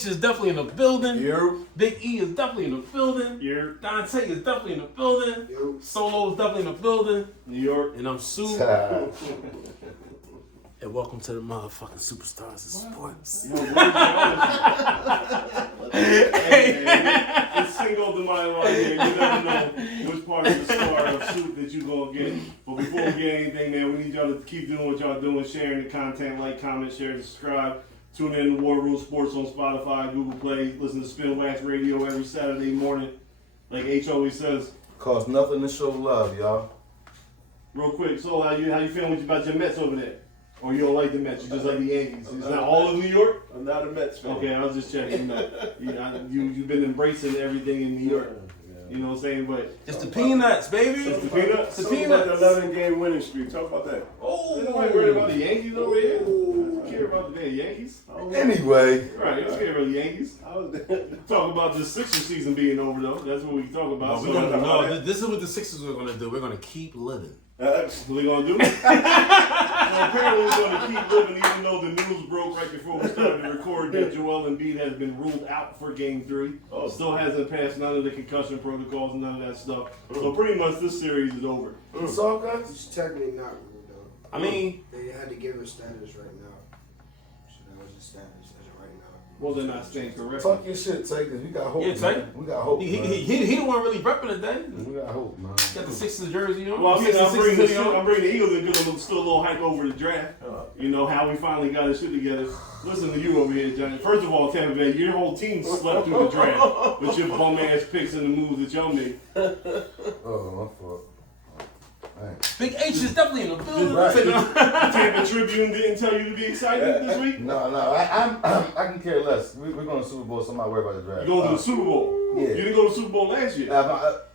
H is definitely in the building. Yep. Big E is definitely in the building. Yep. Dante is definitely in the building. Yep. Solo is definitely in the building. New York. And I'm Soupa. And welcome to the motherfucking superstars of sports. It's single to my line here. You never know which part of the star of Soup that you're going to get. But before we get anything, man, we need y'all to keep doing what y'all doing, sharing the content, like, comment, share, subscribe. Tune in to War Room Sports on Spotify, Google Play. Listen to Spin Wax Radio every Saturday morning. Like H always says. Cost nothing to show love, y'all. Real quick, so how you feeling about your Mets over there? Or you don't like the Mets, you just like the Yankees? It's not all of New York? I'm not a Mets fan. Okay, I was just checking. You've been embracing everything in New York. You know what I'm saying? But It's the peanuts, baby. it's the peanuts. It's the Talk about peanuts. the 11-game winning streak. Talk about that. You don't like worried about the Yankees over here? You care about the damn Yankees? Anyway. Right, you don't care about the Yankees. Talk about the Sixers season being over, though. That's what we talk about. This is what the Sixers are going to do. We're going to keep living. What we gonna do? Apparently we're gonna keep living, even though the news broke right before we started to record that Joel Embiid has been ruled out for Game 3. Still hasn't passed none of the concussion protocols and none of that stuff. So pretty much this series is over. It's all good. It's technically not ruled though. I mean, They had to give her status right now. So that was the status as of right now. Well, they're not staying correct. Talk your shit, Taker. We got hope. Yeah, Taker. Man. We got hope. he man. the one really repping today. We got hope, man. Got the Sixers jersey on. Well, I mean, I'm bringing Sixers the Eagles in because I'm still a little hype over the draft. You know, how we finally got his shit together. Listen to you over here, Johnny. First of all, Tampa Bay, your whole team slept through the draft with your bum-ass picks and the moves that y'all made. Oh, my fault. Big H is definitely in the building. Right. The Tampa Tribune didn't tell you to be excited this week? No, I can care less. We're going to Super Bowl, so I'm not worried about the draft. You're going to the Super Bowl. Yeah. You didn't go to the Super Bowl last year.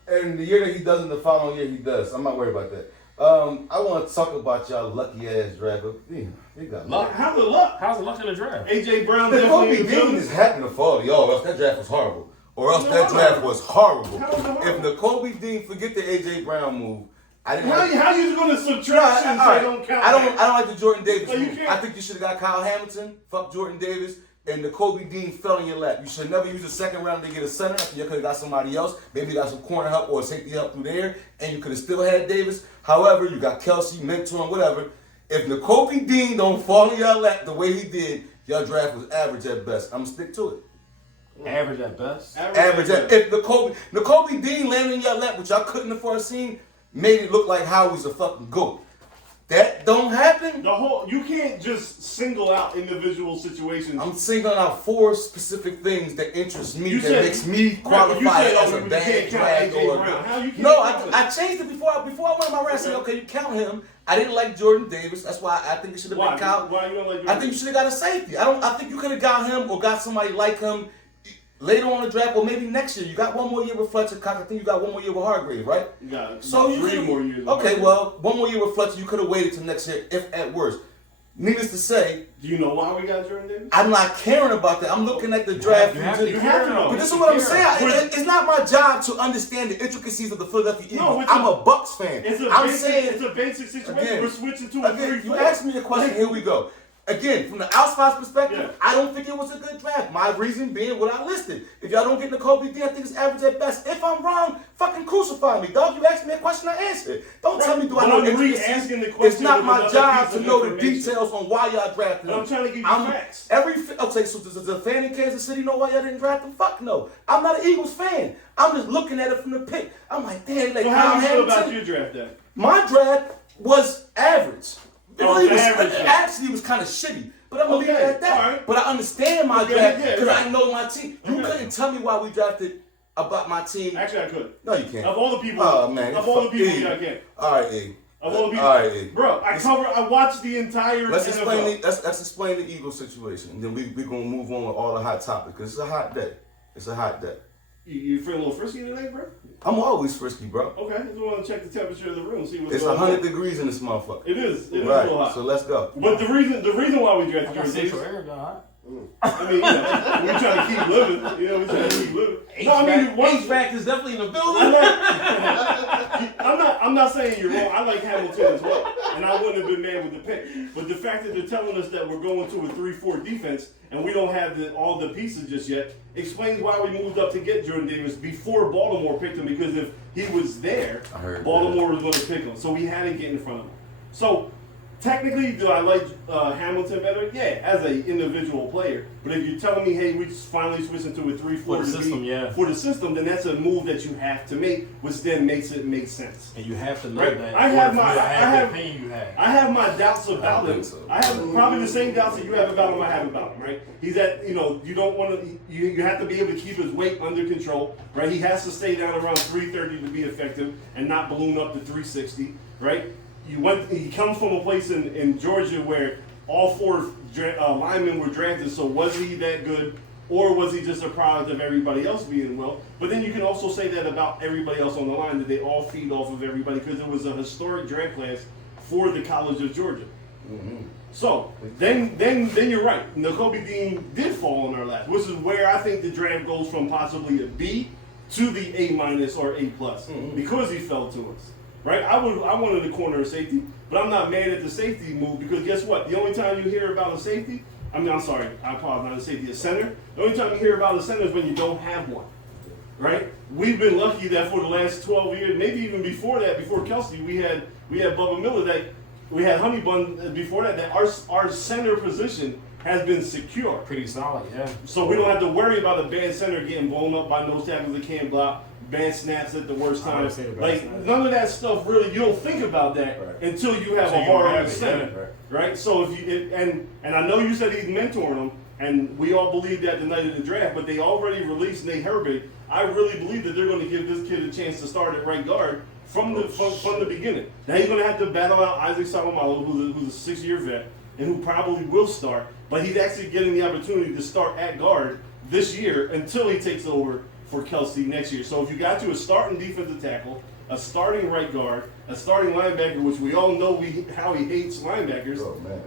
And the year that he doesn't, the following year he does. I'm not worried about that. I want to talk about y'all lucky ass draft. But, you got Luck. How's the luck? How's the luck in the draft? A.J. Brown The definitely Kobe in the Dean building. just happened to fall to y'all, or else that draft was horrible. Or else No, that no. draft was horrible. How is it horrible? If the Kobe Dean, forget the A.J. Brown move. I didn't How you going to subtract and say don't count? I don't like the Jordan Davis No, you move. can't. I think you should have got Kyle Hamilton, fuck Jordan Davis, and the Kobe Dean fell in your lap. You should never use a second round to get a center. I think you could have got somebody else. Maybe you got some corner help or safety help through there, and you could have still had Davis. However, you got Kelsey, mentoring, whatever. If the Kobe Dean don't fall in your lap the way he did, your draft was average at best. I'm going to stick to it. Average at best. Average at if the Kobe Dean landed in your lap, which y'all couldn't have foreseen, made it look like Howie's a fucking goat. That don't happen. You can't just single out individual situations. I'm singling out 4 specific things that interest me, You that said- makes me Right, qualify you said, as a you bad can't count draft A.J. or Brown. How you can't no. count I changed it before I went on my rant. I said, okay, you count him. I didn't like Jordan Davis. That's why I think it should have been Kyle. Why you don't like I think you should have got a safety. I think you could have got him or got somebody like him later on in the draft, or maybe next year. You got one more year with Fletcher Cox. I think you got one more year with Hargrave, right? You got So you 3 more years. Okay, well, one more year with Fletcher. You could have waited till next year, if at worst. Needless to say, Do you know why we got Jordan Davis? I'm not caring about that. I'm looking at the draft. You have to know. But this is what I'm saying. It's not my job to understand the intricacies of the Philadelphia Eagles. No, I'm a Bucks fan. It's a basic situation. Again, We're switching to a 3-4. you asked me a question. Here we go. Again, from the outside's perspective, Yeah. I don't think it was a good draft. My reason being what I listed. If y'all don't get the Kobe D, I think it's average at best. If I'm wrong, fucking crucify me, dog. You asked me a question, I answered. Don't tell me do I know the intricacies. The It's not my with job another to piece know of the information. details on why y'all drafted him. I'm trying to give you facts. Okay, so does the fan in Kansas City know why y'all didn't draft him? Fuck no. I'm not an Eagles fan. I'm just looking at it from the pick. I'm like, damn, like So Kyle how do you feel Hamilton. about your draft then? My draft was average. Oh, average. Actually, it was kind of shitty. But I'm going to leave it at that. all right. But I understand my Okay, draft yeah, because right. I know my team. You couldn't tell me why we drafted about my team. Actually, I could. No, you can't. Of all the people, Oh, man. of all the people, E. yeah, I can. All right, E. Of all the people, All right, E. bro, I watched the entire Let's NFL. explain the Eagles situation. And then we're going to move on with all the hot topics because it's a hot day. It's a hot day. You feel a little frisky today, bro? I'm always frisky, bro. Okay, just want to check the temperature of the room, see what's It's going 100 on. degrees in this motherfucker. It is a Right, little hot. so let's go. But the reason why we drafted I got Jordan Central Davis, Air, God. I mean, we're trying to keep living. We're trying to keep living. No, I mean, HVAC is definitely in the building. I'm not saying you're wrong. I like Hamilton as well, and I wouldn't have been mad with the pick. But the fact that they're telling us that we're going to a 3-4 defense and we don't have all the pieces just yet explains why we moved up to get Jordan Davis before Baltimore picked him. Because if he was there, Baltimore was going to pick him, so we had to get in front of him. So. Technically, do I like Hamilton better? Yeah, as an individual player. But if you're telling me, hey, we just finally switched into a 3-4 for the system, for the system, then that's a move that you have to make, which then makes it make sense. And you have to know right? that. I have my doubts about him. So. I have probably the same doubts that you have about him. I have about him. Right? He's at you don't want to. You have to be able to keep his weight under control. Right? He has to stay down around 330 to be effective and not balloon up to 360. Right? He comes from a place in Georgia where all 4 linemen were drafted, so was he that good, or was he just a product of everybody else being well? But then you can also say that about everybody else on the line, that they all feed off of everybody, because it was a historic draft class for the College of Georgia. Mm-hmm. So, then you're right. Nakobe Dean did fall in our lap, which is where I think the draft goes from possibly a B to the A- or A+, because he fell to us. Right, I wanted a corner of safety, but I'm not mad at the safety move because guess what? The only time you hear about a safety, I apologize, not a safety, a center. The only time you hear about a center is when you don't have one. Right? We've been lucky that for the last 12 years, maybe even before that, before Kelsey, we had Bubba Miller, that we had Honey Bun before that our center position has been secure. Pretty solid, yeah. So we don't have to worry about a bad center getting blown up by nose tackles that can't block. Bad snaps at the worst time. None of that stuff really, you don't think about that until you have a hard center. Right? So and I know you said he's mentoring them, and we all believe that the night of the draft, but they already released Nate Herbert. I really believe that they're going to give this kid a chance to start at right guard from the beginning. Now he's going to have to battle out Isaac Salomalo, who's a 6-year vet, and who probably will start, but he's actually getting the opportunity to start at guard this year until he takes over for Kelsey next year. So if you got to a starting defensive tackle, a starting right guard, a starting linebacker, which we all know how he hates linebackers,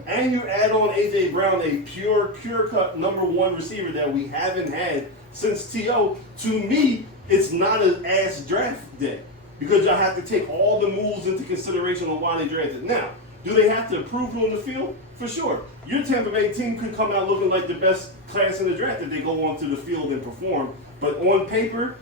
and you add on A.J. Brown, a pure cut number 1 receiver that we haven't had since T.O., to me, it's not an ass draft day because y'all have to take all the moves into consideration on why they drafted. Now, do they have to improve on the field? For sure. Your Tampa Bay team could come out looking like the best class in the draft if they go onto the field and perform. But on paper,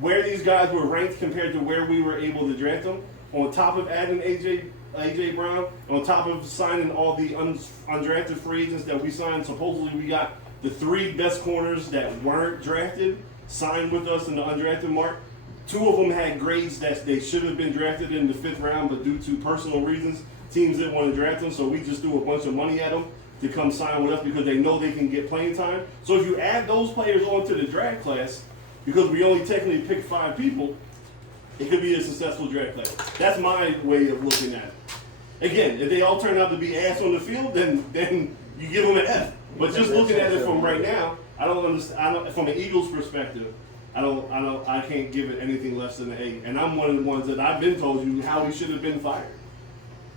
where these guys were ranked compared to where we were able to draft them, on top of adding A.J. Brown, on top of signing all the undrafted free agents that we signed, supposedly we got the 3 best corners that weren't drafted signed with us in the undrafted mark. 2 of them had grades that they should have been drafted in the 5th round, but due to personal reasons, teams didn't want to draft them, so we just threw a bunch of money at them to come sign with us because they know they can get playing time. So if you add those players onto the draft class, because we only technically picked 5 people, it could be a successful draft class. That's my way of looking at it. Again, if they all turn out to be ass on the field, then you give them an F. But just looking at it from right now, I don't understand. From an Eagles perspective, I can't give it anything less than an A. And I'm one of the ones that I've been told you how he should have been fired.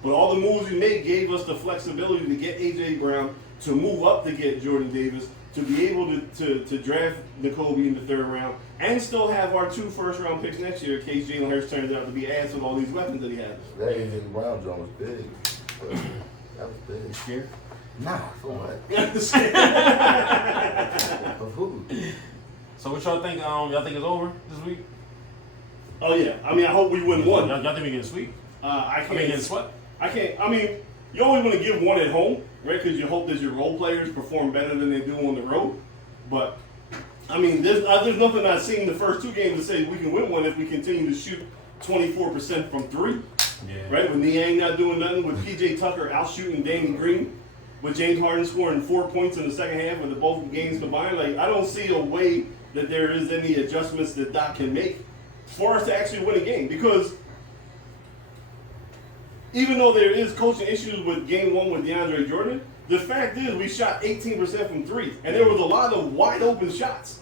But all the moves we made gave us the flexibility to get A.J. Brown, to move up to get Jordan Davis, to be able to draft Nakobe in the 3rd round, and still have our 2 first-round picks next year in case Jalen Hurts turns out to be ass with all these weapons that he has. That A.J. Brown joint was big. That was big. You scared? Nah, for what? Of who? So what y'all think? Y'all think it's over this week? Oh yeah. I mean, I hope we win one. Y'all think we get sweep? I can't get swept. I can't. I mean, you always want to give one at home, right? Because you hope that your role players perform better than they do on the road. But I mean, there's nothing I've seen the first 2 games to say we can win one if we continue to shoot 24% from 3. Yeah. Right? With Niang not doing nothing, with P.J. Tucker out shooting Danny Green, with James Harden scoring 4 points in the second half with the both games combined. Like, I don't see a way that there is any adjustments that Doc can make for us to actually win a game. Because even though there is coaching issues with game 1 with DeAndre Jordan, the fact is we shot 18% from 3, and there was a lot of wide open shots.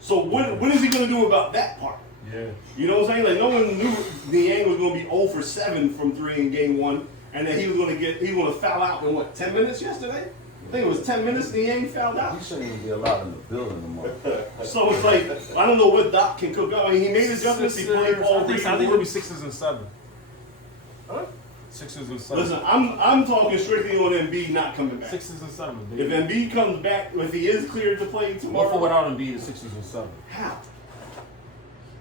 So what is he going to do about that part? Yeah. You know what I'm saying? Like, no one knew Niang was going to be 0 for 7 from 3 in game 1, and that he was going to foul out in 10 minutes yesterday? I think it was 10 minutes and he ain't fouled out. He shouldn't even be allowed in the building anymore. So it's like, I don't know what Doc can cook up. I mean, he made adjustments, he played all I three. think it'll be 6s and 7. Huh? 6s and 7. Listen, I'm talking strictly on Embiid not coming back. 6s and 7. If Embiid comes back, if he is cleared to play tomorrow, Before without Embiid, it's 6s and 7. how?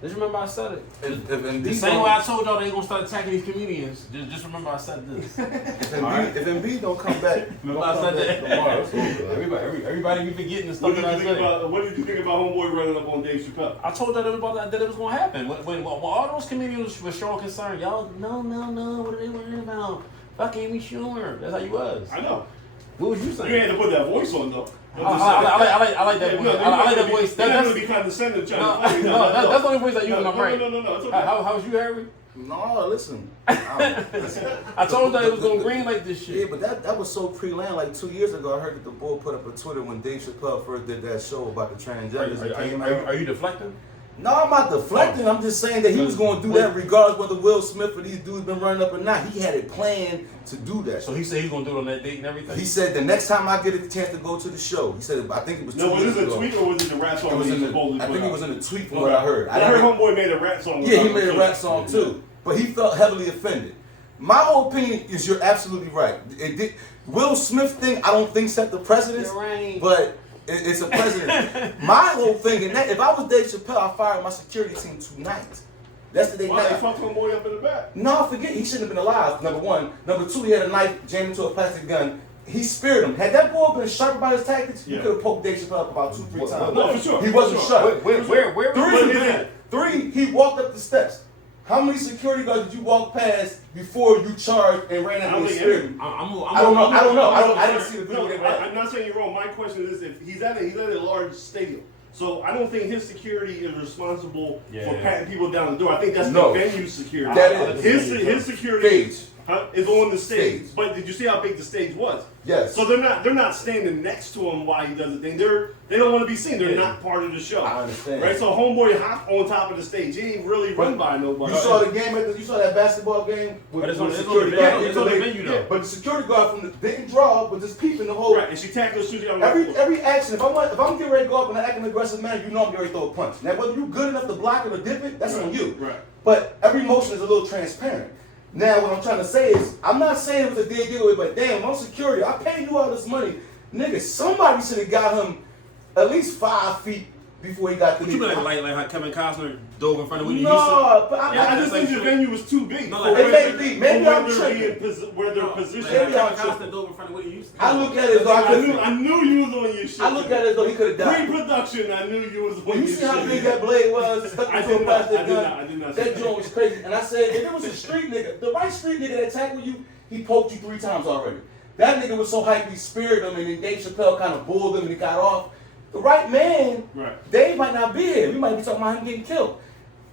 Just remember I said it. If Embiid The same way I told y'all they ain't gonna start attacking these comedians. Just remember I said this. if Embiid don't come back, Remember I said that. tomorrow, it's over. Everybody be forgetting the stuff that I said. What did you think about Homeboy running up on Dave Chappelle? I told y'all that it was gonna happen. When all those comedians were showing concern, y'all, no, what are they worrying about? Fuck ain't we sure. That's how you was. I know. What was you You saying? had to put that voice on though. I like that voice. I like that voice. You're not That's gonna be condescending trying no, to play. that's the only voice I use when I'm right. No, it's okay. How's you, Harry? No, listen. I told y'all it was gonna green like this Yeah, shit. but that was so pre-land. Like 2 years ago, I heard that the Bull put up a Twitter when Dave Chappelle first did that show about the transgenders. Are you deflecting? No, I'm not deflecting. I'm just saying that he was going to do that regardless whether Will Smith or these dudes been running up or not. He had it planned to do that. So he said he's gonna do it on that date and everything. He said the next time I get a chance to go to the show, he said I think it was 2 No, was years this a ago. tweet or was it the rap song? It was in he supposedly the, I put think it out? was in the tweet from what I heard. I heard Homeboy made a rap song. Yeah, he made a rap song too, but he felt heavily offended. My whole opinion is you're absolutely right. Will Smith thing, I don't think set the precedence, You're right. but it's a precedent. My whole thing, and that, if I was Dave Chappelle, I fired my security team tonight. That's the day. Why they fucked Homeboy up in the back? No, forget, he shouldn't have been alive, number one. Number two, he had a knife jammed into a plastic gun. He speared him. Had that boy been sharp about his tactics, he could have poked Dave Chappelle up about 2-3 times. No, for sure. He wasn't sharp. Where? Three, he walked up the steps. How many security guards did you walk past before you charged and ran out and speared him? I don't know. I didn't see the video. I'm not saying you're wrong. My question is, if he's at a large stadium, so I don't think his security is responsible for patting people down the door. I think that's the venue security. That is his security stage. Is on the stage. Stage. But did you see how big the stage was? Yes. So they're not standing next to him while he does the thing. They don't want to be seen. They're not part of the show. I understand. Right? So Homeboy hopped on top of the stage. He ain't really run by nobody. You saw the game. You saw that basketball game with But it's the on the security guard. venue. It's on the venue though. But the security guard from the didn't draw, but just peeping the whole. Right, and she tackled Susie on the Every action. If I'm getting ready to go up and I act in an aggressive manner, you know I'm getting ready to throw a punch. Now whether you good enough to block it or dip it, that's on you. Right. But every motion is a little transparent. Now, what I'm trying to say is, I'm not saying it was a deal giveaway, but damn, I'm security. I paid you all this money. Nigga, somebody should have got him at least 5 feet before he got the But you mean like how Kevin Costner dove in front of when you No, but I just think the venue was too big. No, like, maybe I'm tripping. Where they're positioned. Maybe I'm Kevin Costner tripping. dove in front of what you used to. I look at it as though I knew you was on your shit. I look at it as though he could have died. Pre-production, I knew you was on When your you shit. see how big that blade was, stuck I into a did not. plastic I did not. gun, I did not. that joint was crazy. And I said, if it was a street nigga, the right street nigga that tackled you, he poked you 3 times already. That nigga was so hyped he speared him, and then Dave Chappelle kind of bulled him and he got off. The right man, Dave might not be here. We might be talking about him getting killed.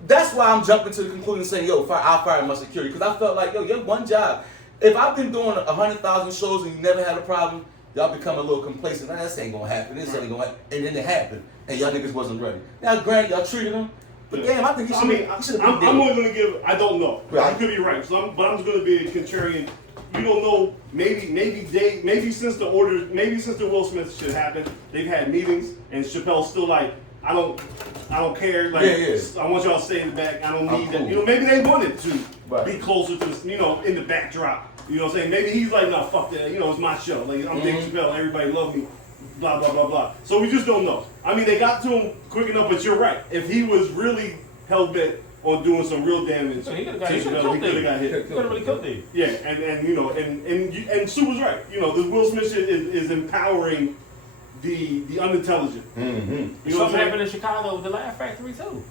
That's why I'm jumping to the conclusion saying, yo, I'll fire my security. Because I felt like, yo, you have one job. If I've been doing 100,000 shows and you never had a problem, y'all become a little complacent. Nah, this ain't gonna happen. This ain't gonna happen. And then it happened. And y'all niggas wasn't ready. Now, granted, y'all treated him. But damn, I think he should have been I'm only going to give, I don't know. Right. You could be right. So but I'm just going to be a contrarian. You don't know, maybe since the Will Smith shit happened, they've had meetings, and Chappelle's still like, I don't care. Like, I want y'all to stay in the back. I don't need that. Cool. You know, maybe they wanted to be closer to, in the backdrop. You know what I'm saying? Maybe he's like, no, fuck that. It's my show. Like, I'm Dave Chappelle. Everybody love me. Blah, blah, blah, blah. So we just don't know. I mean, they got to him quick enough, but you're right. If he was really hell-bent on doing some real damage, So he could have to Chappelle, he could have got hit. He could have really killed Dave. Yeah, and Sue was right. This Will Smith shit is empowering the unintelligent. Mm-hmm. Something happened in Chicago with the Laugh Factory too.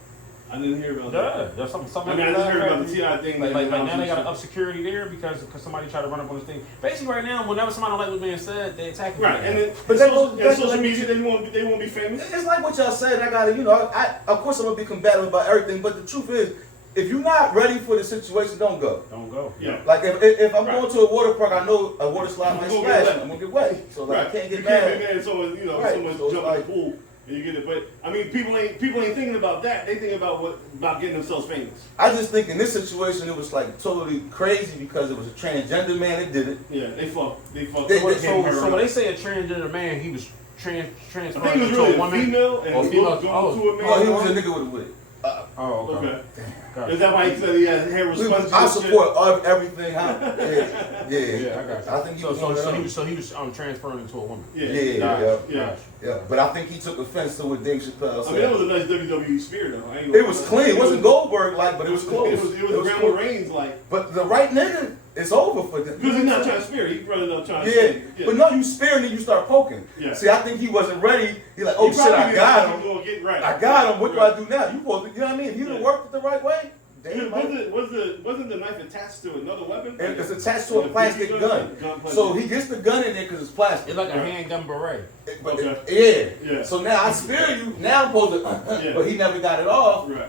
I didn't hear about Yeah, that. there's something. I mean, I just heard about the T.I. thing. Like now they got to up security there because somebody tried to run up on this thing. Basically, right now, whenever somebody don't like what's being said, they attack. Right, and but social media, they won't be famous. It's like what y'all said. I gotta, of course I'm gonna be combative about everything. But the truth is, if you're not ready for the situation, don't go. Don't go. Yeah. Like if I'm going to a water park, I know a water slide might splash. I'm gonna get wet, so like I can't get mad. So Right. someone's So jumping like, the pool. And you get it, but I mean, people ain't thinking about that. They think about getting themselves famous. I just think in this situation it was like totally crazy because it was a transgender man that did it. Yeah, they fucked. So when they say a transgender man, he was I transferred think it was to really a a woman. female and Or he female. was going to a man. Oh, he was a nigga with a wig. Oh, okay. Okay. Got Is it. that why he said he had hair was spongy? I and shit? support everything. Yeah, Yeah, I got you. I think he was transferring into a woman. Yeah. Yeah, but I think he took offense to what Dave Chappelle said. I mean, that was a nice WWE spear, though. I ain't It was clean. It wasn't Goldberg like, but it was close. It was Grandma Reigns like. But the right nigga, it's over for them. Because he's not trying to spear. He's running up trying to Yeah, spear. but no, you spearing and you start poking. Yeah. See, I think he wasn't ready. He's like, oh He shit, I probably got didn't him. gonna get right. I got him. What do I do now? You supposed to, you know what I mean? If you done Yeah. worked it the right way, damn, Wasn't the knife attached to another weapon? and it's attached to a plastic gun. So he gets the gun in there because it's plastic. It's like a handgun beret. But Okay. yeah. Yeah. So now I spear you. Now I'm supposed to, Yeah. but he never got it off. Right.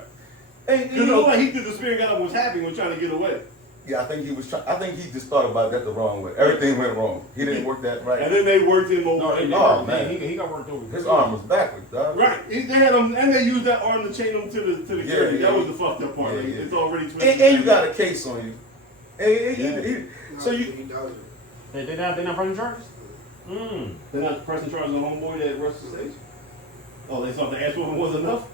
And Because you it know, looked like he did the spear and got up and was happy when trying to get away. yeah, I think he was. I think he just thought about that the wrong way. Everything went wrong. He didn't work that right. And then they worked him over. No, Oh, man. he got worked over. His arm was backwards, dog. Right. They had him, and they used that arm to chain him to the Yeah, curtain. yeah. That was the fucked up part. Yeah, Like, yeah. it's already twisted. And you got a case on you. So you. He does it. They not pressing charges. They're not pressing charges on homeboy that rushed the stage. Oh, they thought the ass whooping was enough.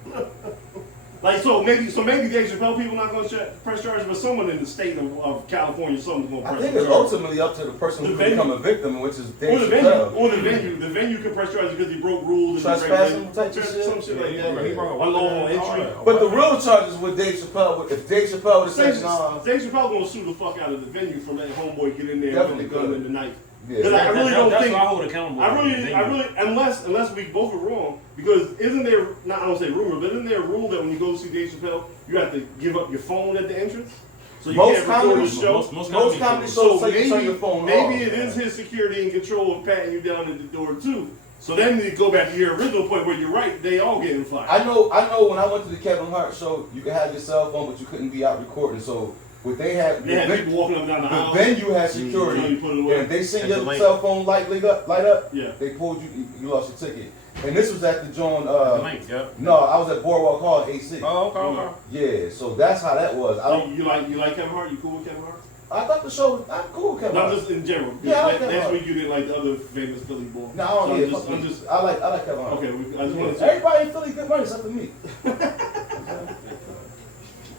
Like so maybe Dave Chappelle people not going to press charges, but someone in the state of California, someone's going to I press think charges. it's ultimately up to the person who The become a victim, which is Or Dave the venue, Chappelle. the venue can press charges because he broke rules and Trespassing type of shit? some shit like Yeah, that. he broke a Unlawful weapon. entry. But the real charges with Dave Chappelle, if Dave Chappelle would have Dave said, nah, Chappelle gonna sue the fuck out of the venue for letting homeboy get in there Definitely with the gun could. and the knife. yeah, Because I really don't that's think. what I hold accountable. I really, unless we both are wrong, because isn't there, not I don't say rumor, but isn't there a rule that when you go see Dave Chappelle, you have to give up your phone at the entrance? So you most can't record comedy the show. most comedy shows. shows So say you turn your phone maybe off. it is his security and control of patting you down at the door too. So then you go back to your original point where you're right, they all getting fired. I know when I went to the Kevin Hart show, you could have your cell phone, but you couldn't be out recording. So what they had, They had people walking up and down the the aisle. venue had security. So you put it away. And if they seen At your the lane. cell phone light up, Yeah. they pulled you lost your ticket. And this was at the joint. Link, yeah. No, I was at Boardwalk Hall, AC. Oh, okay. Yeah, so that's how that was. I So don't. you like Kevin Hart? You cool with Kevin Hart? I thought the show was I'm cool, with Kevin. No, Hart. just in general. Yeah, I like Kevin Last Hart. week you didn't like the other famous Philly boy. No, I don't. So Yeah, I'm just I like Kevin Hart. okay. I just want to Everybody in Philly good money except for me.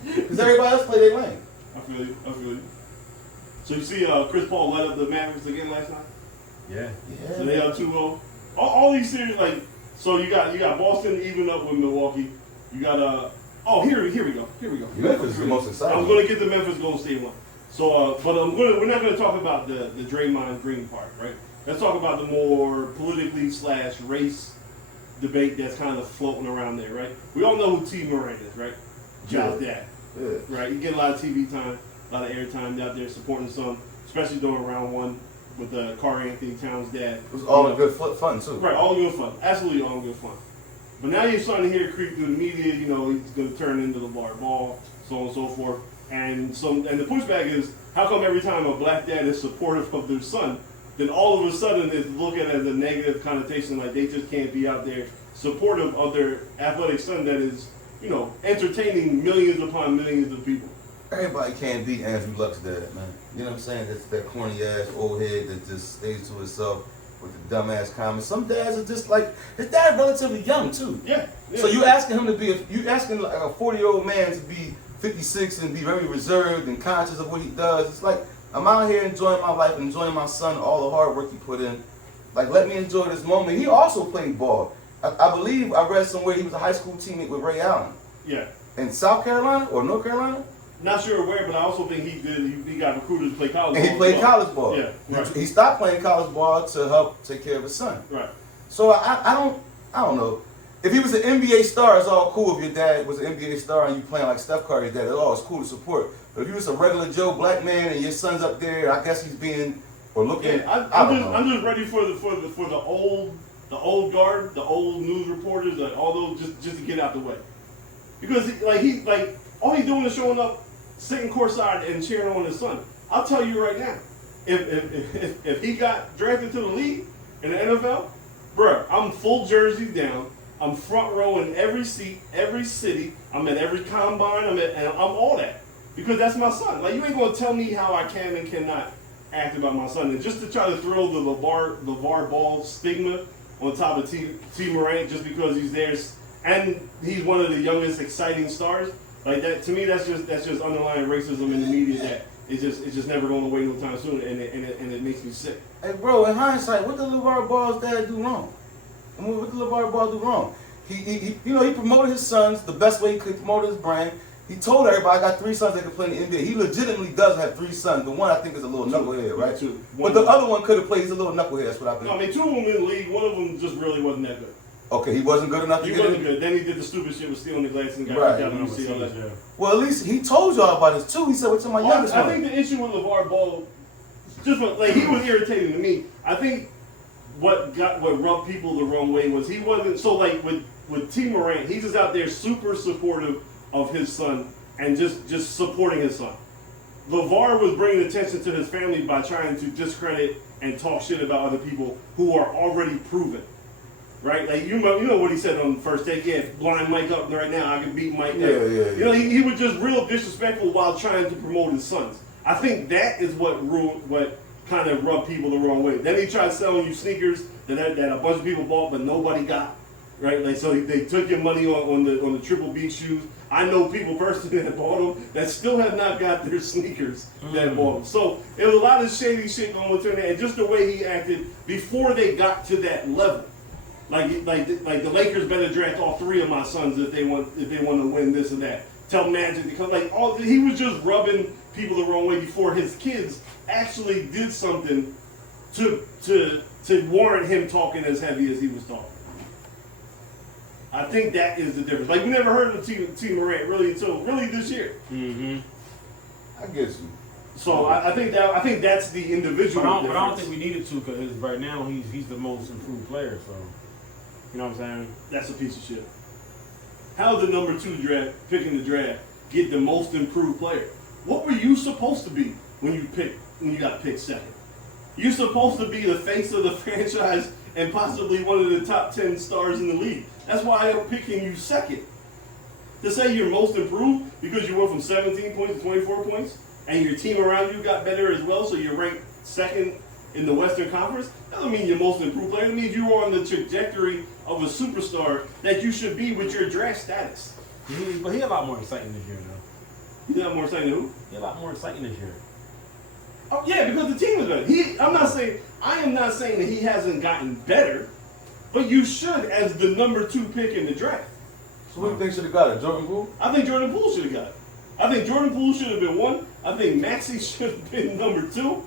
Because everybody else play their lane. I feel you. So you see, Chris Paul light up the Mavericks again last night. Yeah. So they up 2-0. All these series like so you got Boston even up with Milwaukee. You got here we go. Memphis is the most I exciting. was gonna get the Memphis Golden State one. So but we're not gonna talk about the Draymond Green part, right? Let's talk about the more politically / race debate that's kind of floating around there, right? We all know who T. Moran is, right? Ja's dad. Yeah. Right, you get a lot of TV time, a lot of airtime out there supporting some, especially during round one with Carl Anthony Towns' dad. It was all in good fun too. Right, all good fun, absolutely all good fun. But now you're starting to hear it creep through the media. You know, he's going to turn into the bar ball, so on and so forth. And the pushback is, how come every time a black dad is supportive of their son, then all of a sudden it's looked at as a negative connotation, like they just can't be out there supportive of their athletic son that is, you know, entertaining millions upon millions of people. Everybody can't beat Andrew Luck's dad, man. You know what I'm saying? That's that corny ass old head that just stays to himself with the dumbass comments. Some dads are just like his dad relatively young too. Yeah. So you asking him to be you asking like a 40-year-old man to be 56 and be very reserved and conscious of what he does. It's like I'm out here enjoying my life, enjoying my son, all the hard work he put in. Like let me enjoy this moment. He also played ball. I believe I read somewhere he was a high school teammate with Ray Allen. Yeah. In South Carolina or North Carolina? Not sure where, but I also think he got recruited to play college And ball. he played as well. college ball. Yeah, right. He stopped playing college ball to help take care of his son. Right. So I don't know. If he was an NBA star, it's all cool. If your dad was an NBA star and you playing like Steph Curry's dad, it's cool to support. But if you was a regular Joe black man and your son's up there, I guess he's being or looking. Yeah, I'm just ready for the old guard, the old news reporters, all those just to get out the way. Because all he's doing is showing up, sitting courtside and cheering on his son. I'll tell you right now, if he got drafted to the league in the NFL, bruh, I'm full jersey down. I'm front row in every seat, every city. I'm at every combine. And I'm all that because that's my son. Like you ain't gonna tell me how I can and cannot act about my son. And just to try to throw the LeVar Ball stigma on top of T Morant just because he's there and he's one of the youngest exciting stars. Like that to me, that's just underlying racism in the media that it's just never going away no time soon, and it makes me sick. Hey, bro, in hindsight, what did LeVar Ball's dad do wrong? I mean, what did LeVar Ball do wrong? He promoted his sons the best way he could promote his brand. He told everybody, I got 3 sons that can play in the NBA. He legitimately does have 3 sons. The one I think is a little knucklehead, right? Two. But the other one could have played. He's a little knucklehead. That's what I think. No, I mean, 2 of them in the league. One of them just really wasn't that good. Okay, he wasn't good enough to He get wasn't in? good. Then he did the stupid shit with stealing the glass and got Right. kicked out of UCLA. Well, at least he told y'all about this too. He said, what's my youngest I one? think the issue with LeVar Ball, just like he was irritating to me. I think what rubbed people the wrong way was he wasn't so like with T Morant. He's just out there super supportive of his son and just supporting his son. LeVar was bringing attention to his family by trying to discredit and talk shit about other people who are already proven. Right? Like, you know what he said on the first take? Yeah, blind Mike up right now, I can beat Mike now. Yeah. You know, he was just real disrespectful while trying to promote his sons. I think that is what kind of rubbed people the wrong way. Then he tried selling you sneakers that a bunch of people bought but nobody got. Right? Like, so they took your money on the Triple B shoes. I know people personally that bought them that still have not got their sneakers that bought them. So it was a lot of shady shit going with him, and just the way he acted before they got to that level. Like the Lakers better draft all 3 of my sons if they want to win this and that. Tell Magic to come. He was just rubbing people the wrong way before his kids actually did something to warrant him talking as heavy as he was talking. I think that is the difference. Like we never heard of T Morant really until really this year. Mm-hmm. I get you. So I think that's the individual. But I don't think we needed to because right now he's the most improved player. So you know what I'm saying? That's a piece of shit. How did the number 2 pick in the draft get the most improved player? What were you supposed to be when you got picked second? You're supposed to be the face of the franchise and possibly one of the top 10 stars in the league. That's why I'm picking you second. To say you're most improved because you went from 17 points to 24 points and your team around you got better as well, so you're ranked second in the Western Conference, doesn't mean you're most improved player. It means you're on the trajectory of a superstar that you should be with your draft status. But he a lot more exciting this year, though. You know more exciting than who? He a lot more exciting this year. Oh yeah, because the team is better. I am not saying that he hasn't gotten better, but you should as the number 2 pick in the draft. So who do you think should have got it? Jordan Poole? I think Jordan Poole should have got it. I think Jordan Poole should have been 1. I think Maxey should have been number 2.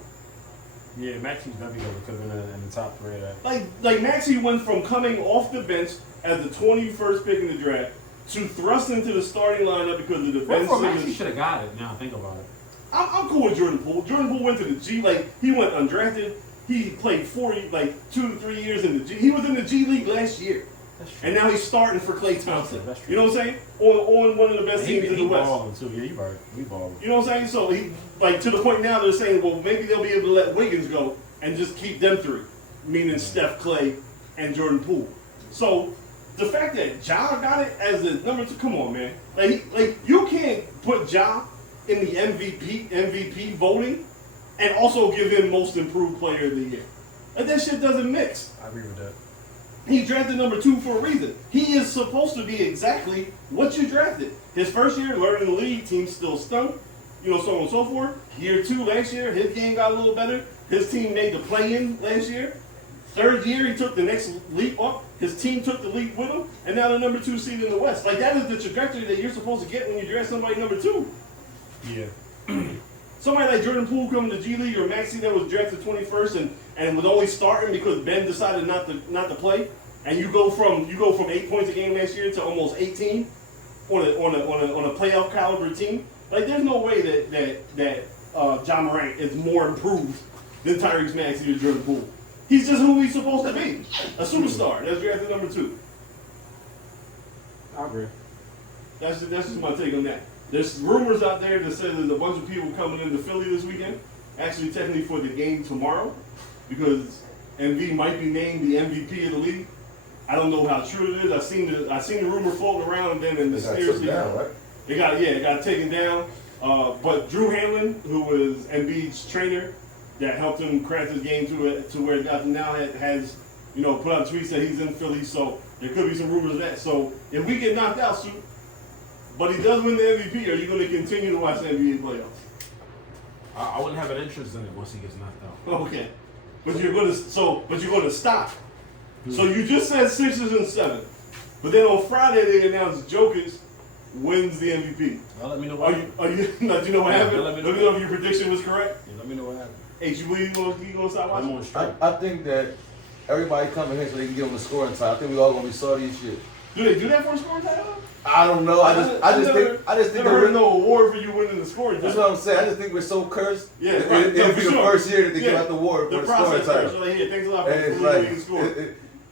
Yeah, Maxey's definitely could have been in the top 3 of that. Like Maxey went from coming off the bench as the 21st pick in the draft to thrust into the starting lineup because of the Ben Maxey Simmons. should have got it. Now I think about it. I'm cool with Jordan Poole. Jordan Poole went to the G. He went undrafted. He played 2 to 3 years in the G. He was in the G League last year. And now he's starting for Klay Thompson. That's true. You know what I'm saying? On one of the best teams in the West. Balling too. Yeah, you right. We balling. You know what I'm saying? So he to the point now they're saying, well, maybe they'll be able to let Wiggins go and just keep them 3, meaning Steph, Klay, and Jordan Poole. So the fact that Ja got it as the number 2, come on, man. Like you can't put Ja in the MVP voting and also give him most improved player of the year. Like that shit doesn't mix. I agree with that. He drafted number 2 for a reason. He is supposed to be exactly what you drafted. His first year learning the league, team still stunk, so on and so forth. Year 2 last year, his game got a little better. His team made the play-in last year. 3rd year, he took the next leap up. His team took the leap with him, and now the number 2 seed in the West. Like that is the trajectory that you're supposed to get when you draft somebody number 2. Yeah. Somebody like Jordan Poole coming to G League or Maxey that was drafted 21st and was only starting because Ben decided not to play, and you go from 8 points a game last year to almost 18 on a playoff caliber team. Like there's no way that Ja Morant is more improved than Tyrese Maxey or Jordan Poole. He's just who he's supposed to be, a superstar. That's drafted number 2. I agree. That's just my take on that. There's rumors out there that say there's a bunch of people coming into Philly this weekend. Actually, technically for the game tomorrow, because Embiid might be named the MVP of the league. I don't know how true it is. I seen the rumor floating around, and then in the They got stairs, took down, right? it got taken down. But Drew Hamlin, who was Embiid's trainer, that helped him craft his game to where it now has put out tweets that he's in Philly. So there could be some rumors of that. So if we get knocked out, but he does win the MVP, are you going to continue to watch the NBA playoffs? I wouldn't have an interest in it once he gets knocked out. Okay, but you're going to stop. So you just said Sixers and 7, but then on Friday they announced Jokic wins the MVP. Well, let me know what Do you know what happened? Let me know if your prediction was correct. Yeah, let me know what happened. H, you gonna stop I'm watching? on straight. I think that everybody coming here so they can get on the scoring time. I think we all gonna be salty and shit. Do they do that for a scoring title? I don't know. I just think never heard no award for you winning the scoring That's title. what I'm saying. I just think we're so cursed. Yeah, It- right. It'll No, be for the sure. first year that they give Yeah. out the award The for the scoring process title. first. Like, thanks a lot for And it's winning like, the score.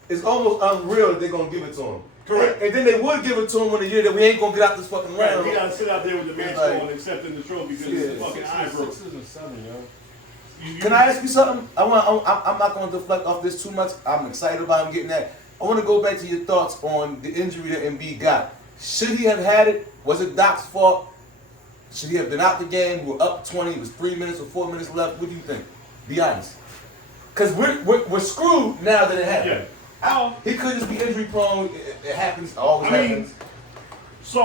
it's almost unreal that they're gonna give it to him. Correct. And then they would give it to him in a year that we ain't gonna get out this fucking Right, round. he gotta sit out there with the match like- on accepting the trophy because Yeah. his fucking eye broke. 6 and 7, yo. Can I ask you something? I'm not gonna deflect off this too much. I'm excited about him getting that. I want to go back to your thoughts on the injury that Embiid got. Should he have had it? Was it Doc's fault? Should he have been out the game? We were up 20. It was 3 minutes or 4 minutes left. What do you think? Be honest. Because we're screwed now that it happened. Yeah. He could just be injury prone. It happens. Always happens. So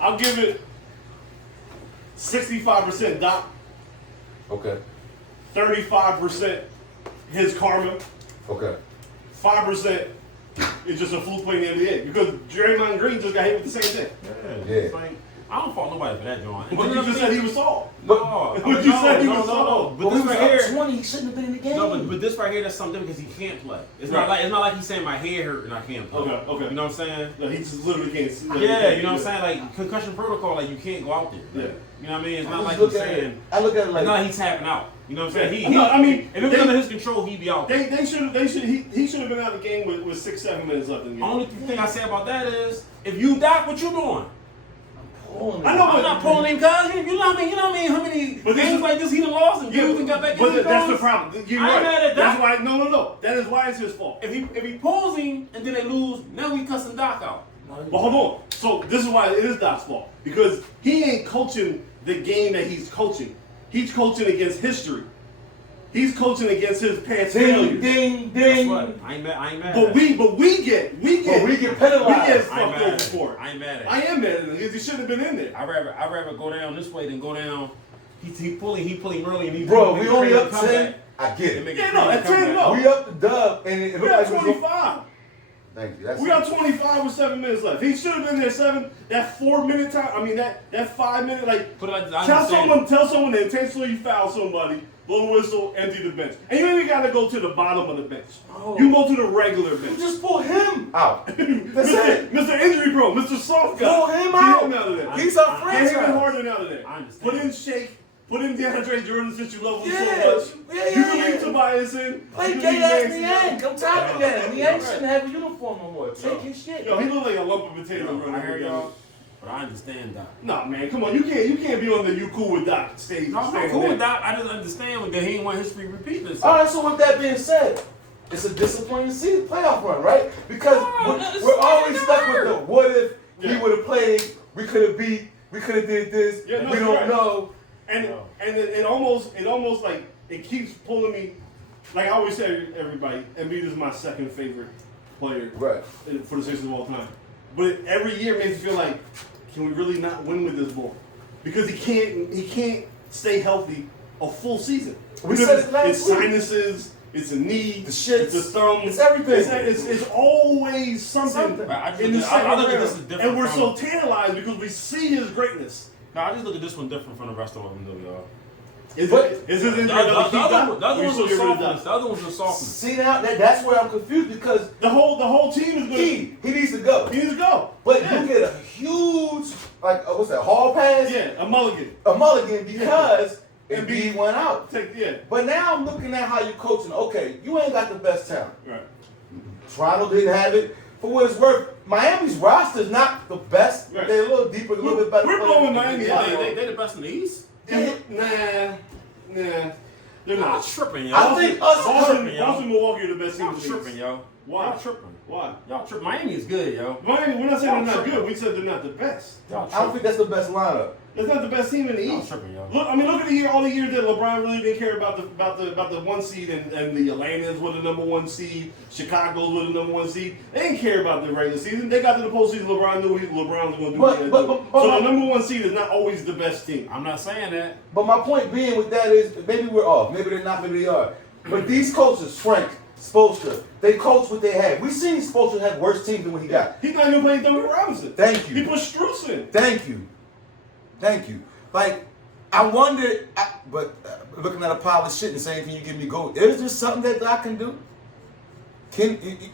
I'll give it 65% Doc, Okay. 35% his karma, Okay. 5% is just a fluke playing in the NBA because Draymond Green just got hit with the same thing. Yeah. Yeah. It's like, I don't fault nobody for that, John. But you just said he was soft. No, But you said he was soft. But But we this was right here, up 20. He shouldn't have been in the game. no, but this right here, that's something because he can't play. It's Right. not like he's saying my head hurt and I can't play. Okay. You know what I'm saying? No, he just literally can't see. Yeah, you know what I'm saying? Like concussion protocol, like you can't go out there. Yeah. You know what I mean? It's not I like look he's at it- saying. I look at it It's like not like he's tapping out. You know what I'm saying? No, I mean, if it was they- under his control, he'd be out there. He should have been out of the game with 6-7 minutes left in the game. Only thing I say about that is, if you die, what you doing? pulling I know, I'm not pulling him, cuz. You know what I mean? You know what I mean? How many But this games is- like this he done lost and used and got back in But the that's the goals? problem. You're I ain't right. mad at That's that. why. No. That is why it's his fault. If he pulls him and then they lose, now we cussing Doc out. But hold on. So this is why it is Doc's fault because he ain't coaching the game that he's coaching. He's coaching against history. He's coaching against his past Ding, failures. ding, That's ding. what. I ain't mad. But we get But we get we get penalized. I ain't fucked mad over at it. for it. I ain't mad at it. I am mad at him because he should have been in there. I'd rather go down this way than go down. He pulling early and he Bro, make we a only crazy up comeback. 10. I get They it. make a Yeah, no, crazy at 10, comeback. no. We up the dub, and it We looked got like we was 25. Thank you. That's We got 25 with 7 minutes left. He should have been there 7. That 4-minute time. I mean that 5 minute like. Put it like this, I Tell understand. someone to intentionally foul somebody, blow the whistle, empty the bench. And you ain't even got to go to the bottom of the bench. Oh. You go to the regular You bench. just pull him out. That's it. Mr. Injury Pro, Mr. Soft Guy. Pull him Get out. him out of there. He's our I- Get franchise. him and Harden out of there. I understand. Put in Shake. Put in DeAndre Jordan since you love him Yeah, so much. yeah, You can yeah. leave Tobias in. Play You can gay leave ass Maxey Niang. out. I'm tired of that. Niang Right. shouldn't have a uniform no more. Take his shit. Yo, he look like a lump of potatoes running I hear around. y'all, but I understand Doc. Nah, man, come on. You can't be on the you cool with Doc stage. No, I'm not standing cool there. with Doc. I just understand that he ain't want history repeating All itself. right, so with that being said, it's a disappointing season playoff run, right? Because we're always stuck with the what if he Yeah. would have played, we could have beat, we could have did this, Yeah, no, we you're don't right. know. And it almost like it keeps pulling me. Like I always say, to everybody, Embiid is my second favorite player Right. for the Sixers of all time. But every year makes me feel like, can we really not win with this boy? Because he can't stay healthy a full season. We Because said it last it's week. sinuses, it's a knee, The shits, it's a thumb, it's everything. It's always something Something. I in the second look at round. this as different And we're so from- tantalized because we see his greatness. No, I just look at this one different from the rest of them, though, y'all. Is But- his injury The another key other dot? ones Or you were still get rid of softness. that? The other ones were softness. See now, that's where I'm confused because The whole team is gonna. he needs to go. He needs to go. But yeah. you get a huge, like, what's that, hall pass? Yeah, a mulligan. A mulligan because Embiid went out. Yeah. But now I'm looking at how you're coaching. Okay, you ain't got the best talent. Right. Toronto didn't have it. For what it's worth, Miami's roster is not the best. Right. They're a little deeper, a little bit better. We're players blowing than Miami the out. Toronto. They the best in the East. Nah. They're Y'all not. tripping, yo. I think us Boston, tripping, yo. Boston, Milwaukee are the best Y'all teams in the tripping, East. yo. Why? Y'all tripping. Why? Y'all tripping. Miami is good, yo. Miami, we're not saying Y'all they're not tripping. good. We said they're not the best. Y'all I don't tripping. think that's the best lineup. That's not the best team in the Y'all East. tripping, yo. Look, I mean, look at the year, all the years that LeBron really didn't care about the 1 seed, and the Atlantas were the number 1 seed, Chicago was the number 1 seed. They didn't care about the regular season. They got to the postseason. LeBron knew LeBron was going to do what he had to do. So the number 1 seed is not always the best team. I'm not saying that. But my point being with that is, maybe we're off. Maybe they're not, maybe they are. But these coaches, Frank, Spoelstra, they coach what they have. We've seen Spoelstra have worse teams than what he got. He's not even playing Duncan Robinson. Thank you. He put Strus in. Thank you. Thank you. Like, I wonder, looking at a pile of shit and saying, can you give me gold? Is there something that I can do?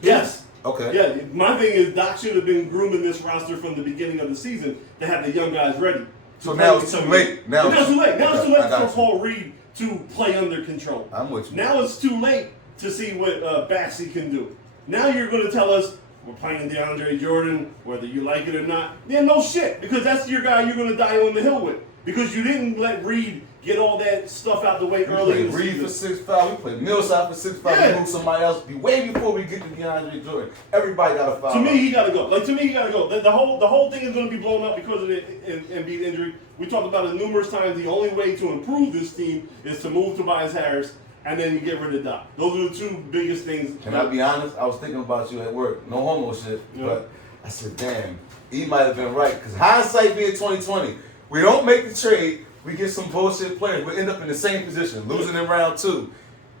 Yes. Okay. Yeah, my thing is Doc should have been grooming this roster from the beginning of the season to have the young guys ready. So now it's too late. Now it's too late. Now it's too late I got for you. Paul Reed to play under control. I'm with you. Now it's too late to see what Baxi can do. Now you're going to tell us we're playing DeAndre Jordan, whether you like it or not. Yeah, no shit, because that's your guy you're going to die on the hill with. Because you didn't let Reed get all that stuff out the way We early in played the Reed season. for 6-5. We played Millsap for 6-5. Yeah. We moved somebody else. Way before we get to DeAndre Jordan. Everybody got a foul. To me, he got to go. Like, to me, he got to go. The whole thing is going to be blown up because of the Embiid injury. We talked about it numerous times. The only way to improve this team is to move Tobias Harris and then you get rid of Doc. Those are the two biggest things. Can I be honest? I was thinking about you at work. No homo shit. Yeah. But I said, damn, he might have been right. Because hindsight being 2020, we don't make the trade. We get some bullshit players. We end up in the same position, losing in round 2.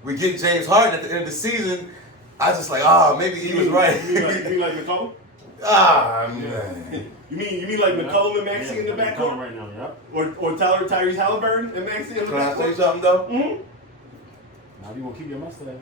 We get James Harden at the end of the season. I was just like, maybe he was right. You mean like McCollum? Man. You mean like McCollum and Maxey in the backcourt? right now, yep. Or Tyrese Halliburton and Maxey in the Can I say backcourt? something, though? Mm-hmm. Now you gonna keep your mustache.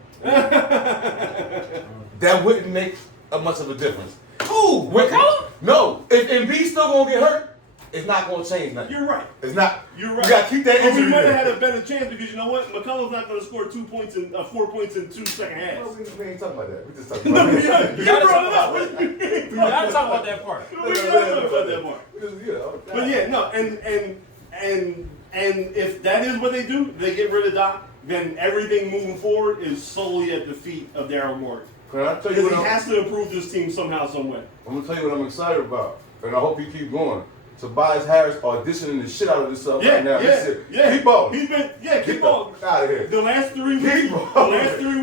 That wouldn't make much of a difference. Ooh, McCollum? No. If Embiid's still going to get hurt, it's not going to change nothing. You're right. It's not. You're right. You got to keep that But we injury might have there. had a better chance because you know what? McCollum's not going to score 4 points in 2 second halves. No, we ain't talking about that. We just talking No, about you that. brought it up. We gotta talk about that part. We gotta talk about that part. Yeah. But yeah, no, and if that is what they do, they get rid of Doc, then everything moving forward is solely at the feet of Daryl Morey. Can I tell you Because what he I'm, has to improve this team somehow, some way. I'm going to tell you what I'm excited about, and I hope you keep going. Tobias Harris auditioning the shit out of this right now. Yeah. Keep on. He's been, keep on. on. Out of here. The last 3 weeks, Keep on.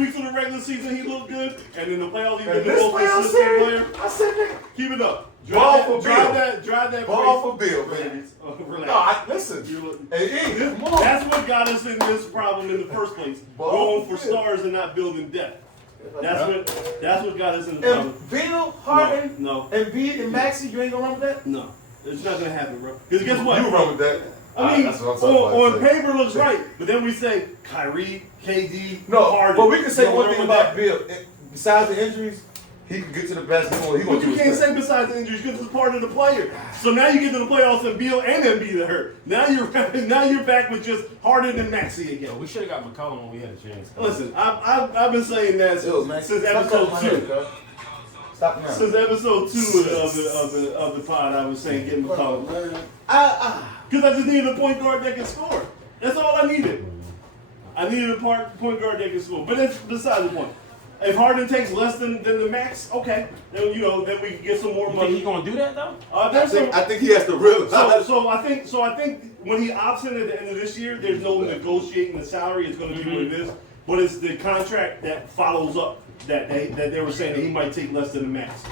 weeks of the regular season, he looked good, and in the playoffs, he's been And the this most playoff consistent player. series, I said that. Keep it up. Ball for Bill. Drive that. Ball pace. for Bill, baby. Relax. No, listen. You're- Hey, come on. That's what got us in this problem in the first place. Ball Going for for Bill. stars and not building depth. That's what got us in the problem. And Bill, Harden, No. Embiid, and Maxey, you ain't going to run with that? No. It's not gonna happen, bro. Because guess what? You run with that. I mean, That's what I'm talking on about. paper it looks right, but then we say Kyrie, KD, No, Harden. but we can say You one don't thing run with about Bill. Besides the injuries, he can get to the basketball. He that. gonna But do you his can't thing. say besides the injuries because it's part of the player. So now you get to the playoffs and Beal and Embiid are hurt. Now you're back with just Harden and Maxey Yo, again. we should have got McCollum when we had a chance. Listen, I've been saying that Yo, man, since stop episode touching my 2. hair, cuz. Stop now. Since episode 2 of the pod, I was saying get McCollum. Because I just needed a point guard that can score. That's all I needed. I needed a point guard that can score. But that's beside the point. If Harden takes less than the max, okay, then then we can get some more You think he money. gonna do that though? I think he has to realize. So I think when he opts in at the end of this year, there's no negotiating the salary. It's going to be what it is. But it's the contract that follows up that they were saying that he might take less than the max.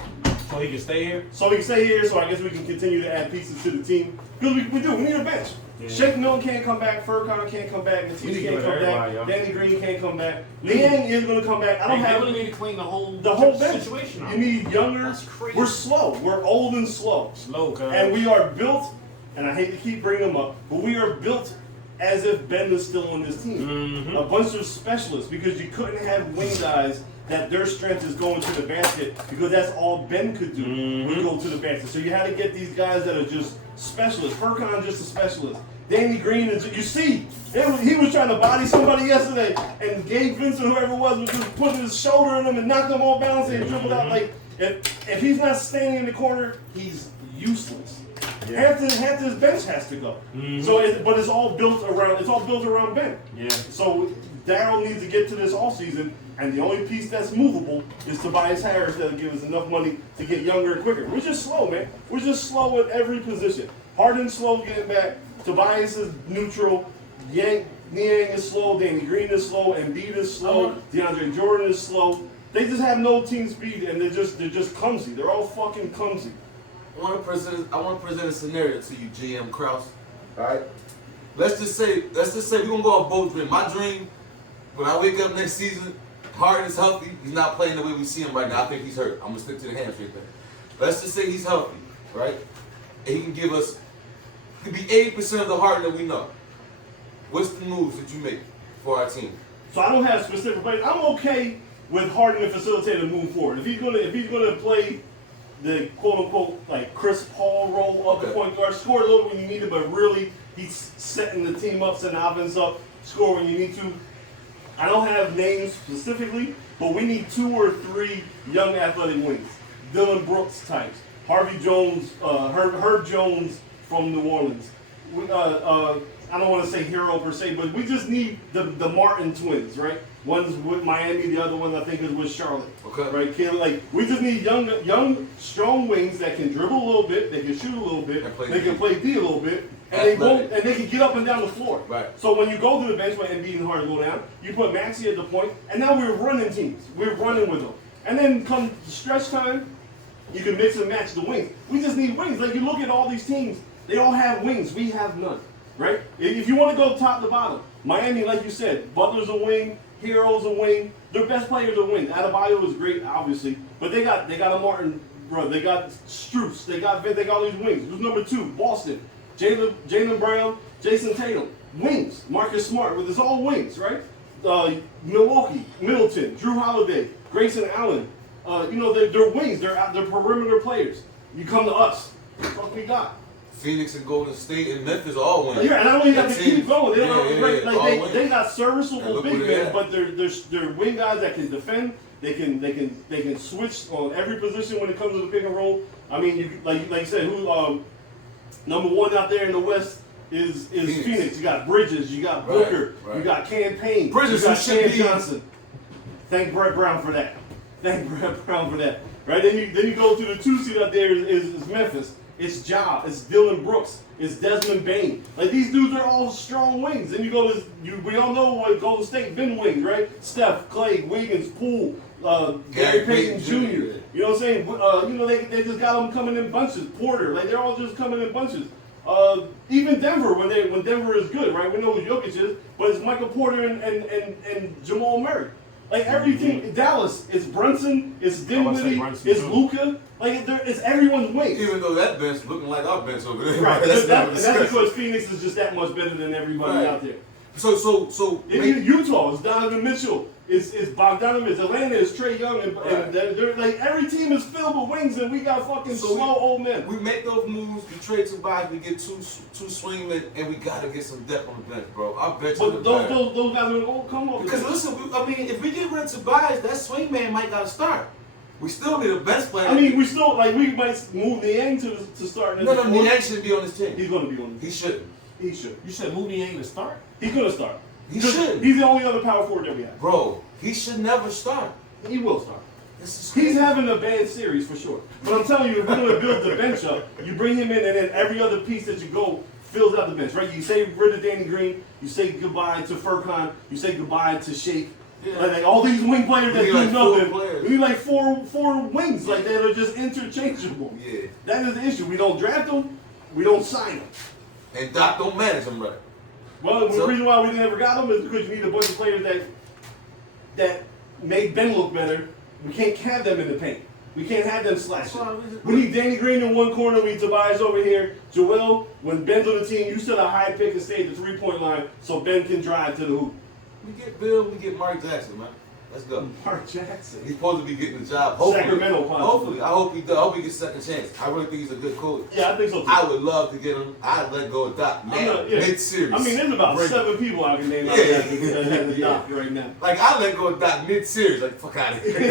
So he can stay here? So he can stay here, so I guess we can continue to add pieces to the team. Because we need a bench. Yeah. Shake Milton can't come back, Furcon can't come back, Matisse We need to can't give come it back, everybody, yo. Danny Green can't come back. Liang is going to come back. I don't They have really need to clean the whole bench. situation out. You need younger. That's crazy. We're slow. We're old and slow. Slow, cuz. And we are built, and I hate to keep bringing them up, but we are built as if Ben was still on this team. Mhm. A bunch of specialists, because you couldn't have wing guys that their strength is going to the basket, because that's all Ben could do, would go to the basket. So you had to get these guys that are just specialists. Furkan just a specialist. Danny Green is, you see, he was trying to body somebody yesterday, and Gabe Vincent, whoever it was just putting his shoulder in him and knocked them off balance and dribbled out. Like, if he's not standing in the corner, he's useless. Yeah. Half his bench has to go. So, but it's all built around Ben. Yeah. So Darryl needs to get to this offseason, and the only piece that's movable is Tobias Harris that'll give us enough money to get younger and quicker. We're just slow, man. We're just slow at every position. Harden's slow getting back. Tobias is neutral. Niang is slow. Danny Green is slow. Embiid is slow. DeAndre Jordan is slow. They just have no team speed, and they're just clumsy. They're all fucking clumsy. I want to present a scenario to you, GM Krause. All right. Let's just say we're gonna go off both dreams. My dream, when I wake up next season, Harden is healthy. He's not playing the way we see him right now. I think he's hurt. I'm gonna stick to the hamstring thing. Let's just say he's healthy, right? And he can give us, he could be 80% of the Harden that we know. What's the moves that you make for our team? So I don't have specific plays. I'm okay with Harden to facilitate a move forward. If he's gonna play the quote unquote like Chris Paul role of the point guard, score a little when you need it, but really he's setting the team up, setting the offense up, score when you need to. I don't have names specifically, but we need 2 or 3 young athletic wings. Dylan Brooks types, Harvey Jones, Herb Jones from New Orleans. I don't want to say hero per se, but we just need the Martin twins, right? One's with Miami, the other one I think is with Charlotte. Okay. Right? Like we just need young, strong wings that can dribble a little bit, they can shoot a little bit, they can play D a little bit, and they can get up and down the floor. Right. So when you go to the bench when Embiid and Harden go down, you put Maxey at the point, and now we're running teams. We're running with them. And then come stretch time, you can mix and match the wings. We just need wings. Like you look at all these teams, they all have wings. We have none. Right? If you want to go top to bottom, Miami, like you said, Butler's a wing, Hero's a wing. Their best players are wings. Adebayo is great, obviously, but they got a Martin, bro. They got Strus. They got all these wings. Who's number 2? Boston, Jaylen Brown, Jason Tatum, wings. Marcus Smart, with his all wings, right? Milwaukee, Middleton, Drew Holiday, Grayson Allen. They're wings. They're perimeter players. You come to us. What we got? Phoenix and Golden State and Memphis all win. Yeah, and I don't even have to keep going. They got And serviceable look big where they're men, at. but they're wing guys that can defend. They can switch on every position when it comes to the pick and roll. I mean, like you said, who number 1 out there in the West is Phoenix. You got Bridges, you got Booker, you got Campaign, Bridges, you got who should Cam be- Johnson. Thank Brett Brown for that. Right? Then you go to the 2 seed out there is Memphis. It's Ja, it's Dylan Brooks, it's Desmond Bain. Like these dudes are all strong wings. And you go to we all know what Golden State been wings, right? Steph, Clay, Wiggins, Poole, Gary Payton Jr. You know what I'm saying? They just got them coming in bunches. Porter, like they're all just coming in bunches. Even Denver, when Denver is good, right? We know who Jokic is, but it's Michael Porter and Jamal Murray. Like every team, Dallas, it's Brunson, it's Dinwiddie, it's Luka. Like it's everyone's wings. Even though that bench looking like our bench over there. Right. That's That's because Phoenix is just that much better than everybody out there. So Utah is Donovan Mitchell. It's Bogdanovich. Atlanta is Trae Young, and they're like every team is filled with wings, and we got fucking slow old men. We make those moves. We trade Tobias. We get two swingmen, and we gotta get some depth on the bench, bro. Our bench. But those guys are gonna come over. Because listen, if we get rid of Tobias, that swingman might gotta start. We still need a bench player. I mean, we might move Niang to start. No, Niang shouldn't be on this team. He's gonna be on this team. He shouldn't. You said move Niang to start? He's gonna start. He shouldn't. He's the only other power forward that we have. Bro, he should never start. He will start. This is He's having a bad series for sure. But I'm telling you, if we're going to build the bench up, you bring him in, and then every other piece that you go fills out the bench, right? You say rid of Danny Green, you say goodbye to Furkan, you say goodbye to Shake. Yeah. Like all these wing players that We do need like nothing. 4 players. We need like four wings, like that are just interchangeable. Yeah. That is the issue. We don't draft them, we don't sign them. And Doc don't manage him right. Well, the reason why we never got them is because you need a bunch of players that make Ben look better. We can't have them in the paint. We can't have them slashing. We need Danny Green in one corner. We need Tobias over here. Joel, when Ben's on the team, you set a high pick and stay at the 3-point line so Ben can drive to the hoop. We get Bill, we get Mark Jackson, man. Let's go. Mark Jackson. He's supposed to be getting the job. Hopefully, Sacramento, possibly. hopefully. I hope he does. I hope he gets a second chance. I really think he's a good coach. Yeah, I think so too. I would love to get him. I'd let go of Doc mid-series. I mean, there's about Break. 7 people I can name out Yeah. that have the Yeah. doc right now. Like, I let go of Doc mid-series. Like, fuck out of here.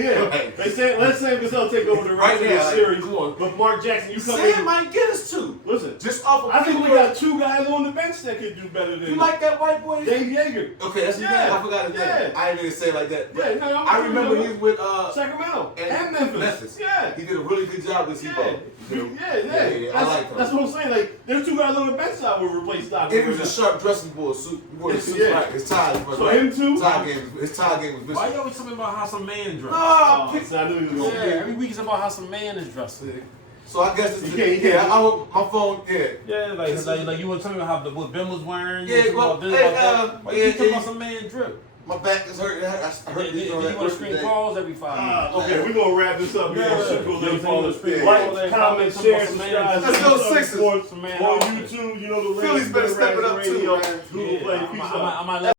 Yeah. Right. They say, let's say Gasol take over the rest Right of the now, like, series. come on. But Mark Jackson, you come Sam in. might get us two. Listen, Just off of I think we people- got 2 guys on the bench that could do better than You like that white boy? Dave Yeager. Okay, that's his Yeah. name. I forgot his name. Yeah. I didn't even say it like that. Yeah, no, I remember he was with Sacramento and Memphis. Yeah. He did a really good job with Yeah. Soupa. Yeah. I like him. That's what I'm saying. Like, there's 2 guys on the bench that would replace Doc. It was a sharp dressing board suit. He wore the suit Yeah. right. His tie. So him too? His tie game was missing. Why you always talking about how some man dress? Ah, So I knew he was Yeah, going to every week it's about how some man is dressed. So I guess it's You can't- yeah. I hope my phone. Yeah. Yeah, like you were telling me how what Ben was wearing. You Yeah, was talking about this, hey, about that. Why you keep talking about some man drip? My back is hurting. I heard Then this you on that want to work screen today. calls every 5 minutes. Okay, we're going to wrap this up. We're going to Yeah. circle Yeah. everything. Yeah. Like, comment, share, Some man- subscribe. Let's go Sixers. Sports Some man- on YouTube. You know the Philly's better step it up too, radio, man. Google Play. Peace out. I might let